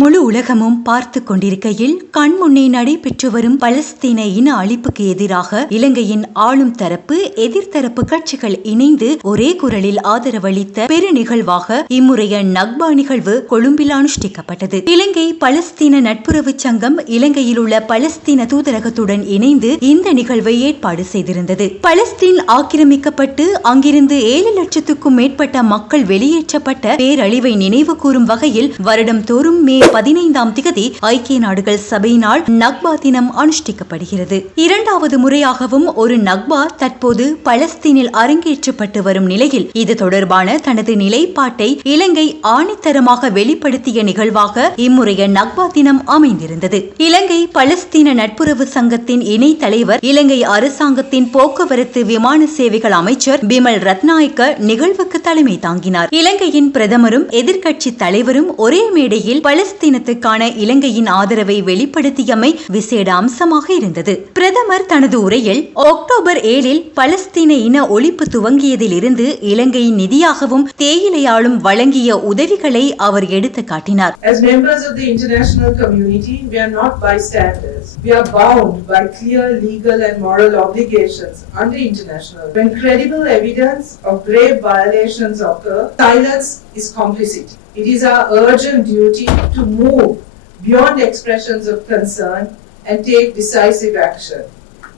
முழு உலகமும் பார்த்து கொண்டிருக்கையில் கண்முன்னே நடைபெற்று வரும் பலஸ்தீன இன அழிப்புக்கு எதிராக இலங்கையின் ஆளும் தரப்பு எதிர்த்தரப்பு கட்சிகள் இணைந்து ஒரே குரலில் ஆதரவளித்த பெரு நிகழ்வாக இம்முறைய நக்பா நிகழ்வு கொழும்பில் அனுஷ்டிக்கப்பட்டது. இலங்கை பலஸ்தீன நட்புறவு சங்கம் இலங்கையில் உள்ள பலஸ்தீன தூதரகத்துடன் இணைந்து இந்த நிகழ்வை ஏற்பாடு செய்திருந்தது. பலஸ்தீன் ஆக்கிரமிக்கப்பட்டு அங்கிருந்து ஏழு லட்சத்துக்கும் மேற்பட்ட மக்கள் வெளியேற்றப்பட்ட பேரழிவை நினைவு கூறும் வகையில் வருடம் தோறும் மே பதினைந்தாம் திகதி ஐக்கிய நாடுகள் சபையினால் நக்பா தினம் அனுஷ்டிக்கப்படுகிறது. இரண்டாவது முறையாகவும் ஒரு நக்பா தற்போது பலஸ்தீனில் அரங்கேற்றப்பட்டு வரும் நிலையில் இது தொடர்பான தனது நிலைப்பாட்டை இலங்கை ஆணித்தரமாக வெளிப்படுத்திய நிகழ்வாக இம்முறைய நக்பா தினம் அமைந்திருந்தது. இலங்கை பலஸ்தீன நட்புறவு சங்கத்தின் இணை தலைவர் இலங்கை அரசாங்கத்தின் போக்குவரத்து விமான சேவைகள் அமைச்சர் பிமல் ரத்நாயக்க நிகழ்வுக்கு தலைமை தாங்கினார். இலங்கையின் பிரதமரும் எதிர்க்கட்சி தலைவரும் ஒரே மேடையில் பலஸ்தீனத்துக்கான இலங்கையின் ஆதரவை வெளிப்படுத்தியமை விசேட அம்சமாக இருந்தது பிரதமர் தனது உரையில் அக்டோபர் ஏழில் பலஸ்தீன இன ஒழிப்பு துவங்கியதிலிருந்து இலங்கையின் நிதியாகவும் தேயிலையாலும் வழங்கிய உதவிகளை அவர் எடுத்து காட்டினார் As members of the international community, we are not bystanders. We are bound by clear legal and moral obligations under international. When credible evidence of grave violations occur, silence is complicity. It is our urgent duty to move beyond expressions of concern and take decisive action,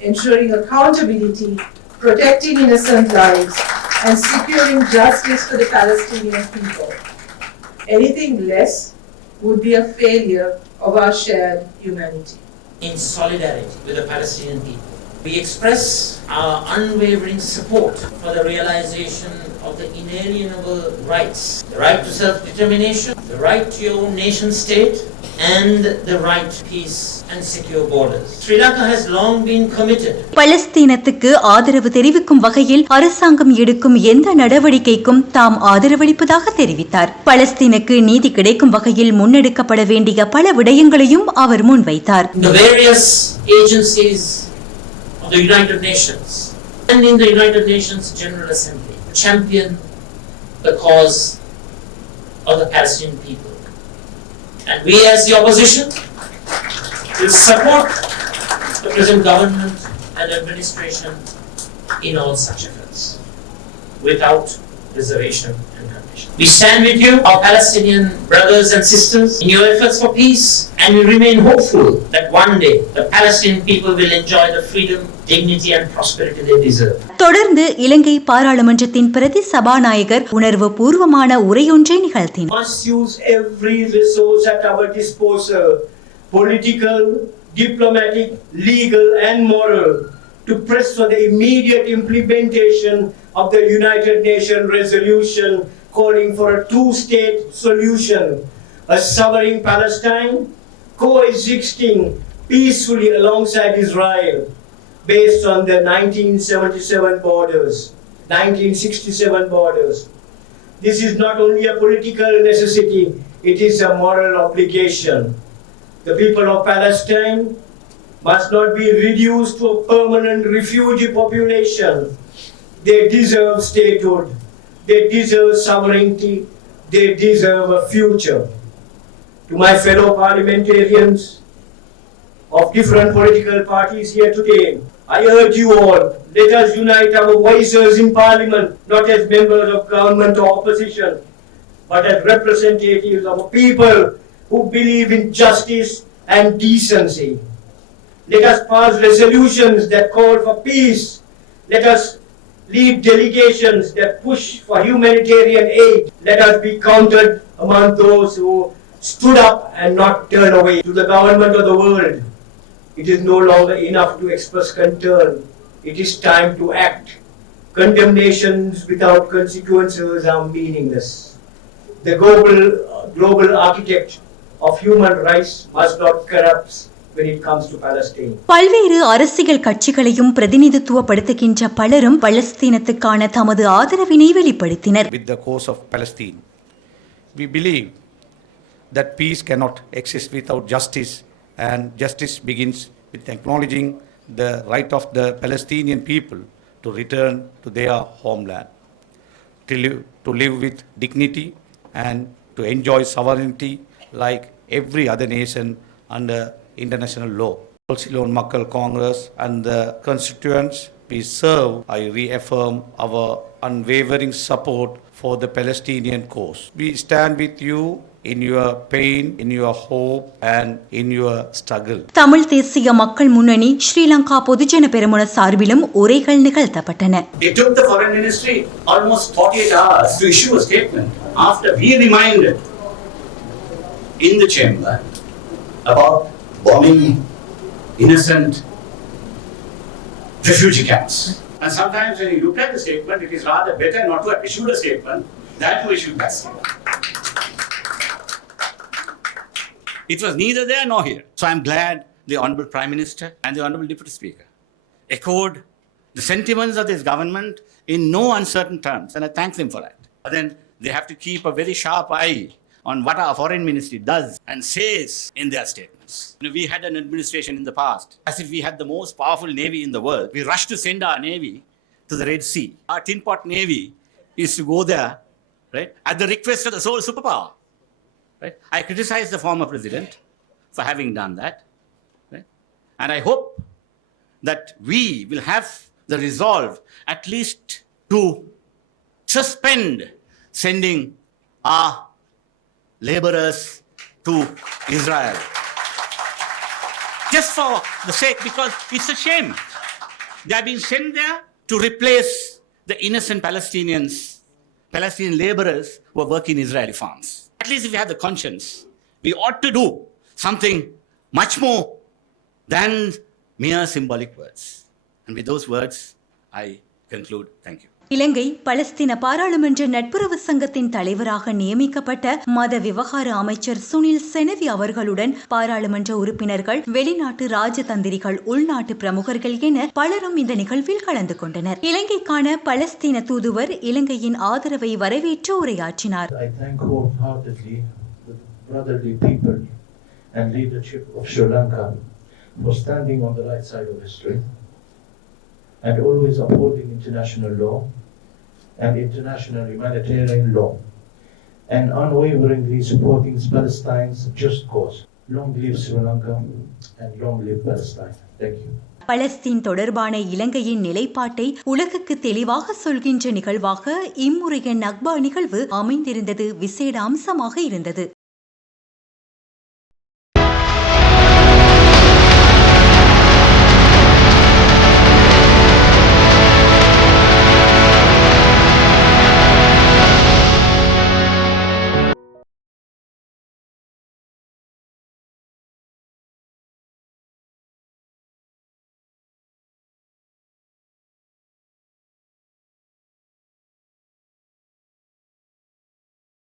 ensuring accountability, protecting innocent lives, and securing justice for the Palestinian people. Anything less would be a failure of our shared humanity. in solidarity with the Palestinian people. We express our unwavering support for the realization of the inalienable rights the right to self determination, the right to your own nation state, and the right to peace and secure borders. Sri Lanka has long been committed பலஸ்தீனத்துக்கு ஆதரவு தெரிவிக்கும் வகையில் அரசாங்கம் எடுக்கும் எந்த நடவடிக்கைக்கும் தாம் ஆதரவளிப்பதாக தெரிவித்தார் பலஸ்தீனுக்கு நீதி கிடைக்கும் வகையில் முன்னெடுக்கப்பட வேண்டிய பல விடயங்களையும் அவர் முன்வைத்தார் the various agencies the United Nations and in the United Nations General Assembly champion the cause of the Palestinian people. And we as the opposition will support the present government and administration in all such efforts without reservation and condition. We stand with you, our Palestinian brothers and sisters, in your efforts for peace, and we remain hopeful that one day the Palestinian people will enjoy the freedom, dignity, and prosperity they deserve. தொடர்ந்து இலங்கை பாராளுமன்றத்தின் பிரதி சபாநாயகர் உணர்வு பூர்வமான உரையொன்றை நிகழ்த்தினார் must use every resource at our disposal political, diplomatic, legal, and moral to press for the immediate implementation of the United Nations resolution calling for a two state solution, a sovereign Palestine coexisting peacefully alongside Israel based on the 1977 borders, 1967 borders. This is not only a political necessity, it is a moral obligation. The people of Palestine must not be reduced to a permanent refugee population. They deserve statehood, they deserve sovereignty, they deserve a future. To my fellow parliamentarians of different political parties here today, I urge you all, let us unite our voices in parliament, not as members of government or opposition, but as representatives of a people who believe in justice and decency. Let us pass resolutions that call for peace. Let us lead delegations that push for humanitarian aid. Let us be counted among those who stood up and not turn away to the government of the world. It is no longer enough to express concern. It is time to act. Condemnations without consequences are meaningless. The global, global architect of human rights must not corrupt when it comes to Palestine. பல்வேறு அரசியல் கட்சிகளையும் பிரதிநிதித்துவப்படுத்துகின்ற பலரும் பலஸ்தீனத்துக்கான தமது ஆதரவினை வெளிப்படுத்தினர் with the cause of Palestine. We believe that peace cannot exist without justice, and justice begins with acknowledging the right of the Palestinian people to return to their homeland, to live, to live with dignity and to enjoy sovereignty like every other nation under international law. Ceylon Makkal Congress and the constituents we serve, I reaffirm our unwavering support for the Palestinian cause. We stand with you in your pain, in your hope, and in your struggle. Tamil தேசிய மக்கள் முன்னணி ஸ்ரீலங்கா பொதுஜன பெரமுன சார்பிலும் உரைகள் நிகழ்த்தப்பட்டன It took the foreign ministry almost 48 hours to issue a statement after we reminded in the chamber about bombing innocent refugee camps. And sometimes when you look at the statement, it is rather better not to have issued a statement than to issue that statement. It was neither there nor here. So I'm glad the Honorable Prime Minister and the Honorable Deputy Speaker echoed the sentiments of this government in no uncertain terms, and I thank them for that. But then they have to keep a very sharp eye on what our foreign ministry does and says in their statements. You know, we had an administration in the past, as if we had the most powerful navy in the world. We rushed to send our navy to the Red Sea. Our tin pot navy is to go there, right, at the request of the sole superpower. Right? I criticize the former president for having done that. Right? And I hope that we will have the resolve at least to suspend sending our laborers to Israel. Just for the sake, because it's a shame. They have been sent there to replace the innocent Palestinians, Palestinian laborers who are working in Israeli farms. At least if we have the conscience, we ought to do something much more than mere symbolic words. And with those words, I conclude. Thank you. இலங்கை பலஸ்தீன பாராளுமன்ற நட்புறவு சங்கத்தின் தலைவராக நியமிக்கப்பட்ட மத விவகார அமைச்சர் சுனில் செனவி அவர்களுடன் பாராளுமன்ற உறுப்பினர்கள் வெளிநாட்டு ராஜதந்திரிகள் உள்நாட்டு பிரமுகர்கள் என பலரும் இந்த நிகழ்வில் கலந்து கொண்டனர். இலங்கைக்கான பலஸ்தீன தூதுவர் இலங்கையின் ஆதரவை வரவேற்று உரையாற்றினார். And leadership of Sri Lanka for standing on the right side of history. And always upholding international law and international humanitarian law and unwaveringly supporting Palestine's just cause. Long live Sri Lanka and long live Palestine. Thank you. Palestine தொடர்பான இலங்கையின் நிலைப்பாட்டை உலகுக்கு தெளிவாக சொல்கின்ற நிகழ்வாக இம்முறைய நக்பா நிகழ்வு அமைந்திருந்தது விசேட அம்சமாக இருந்தது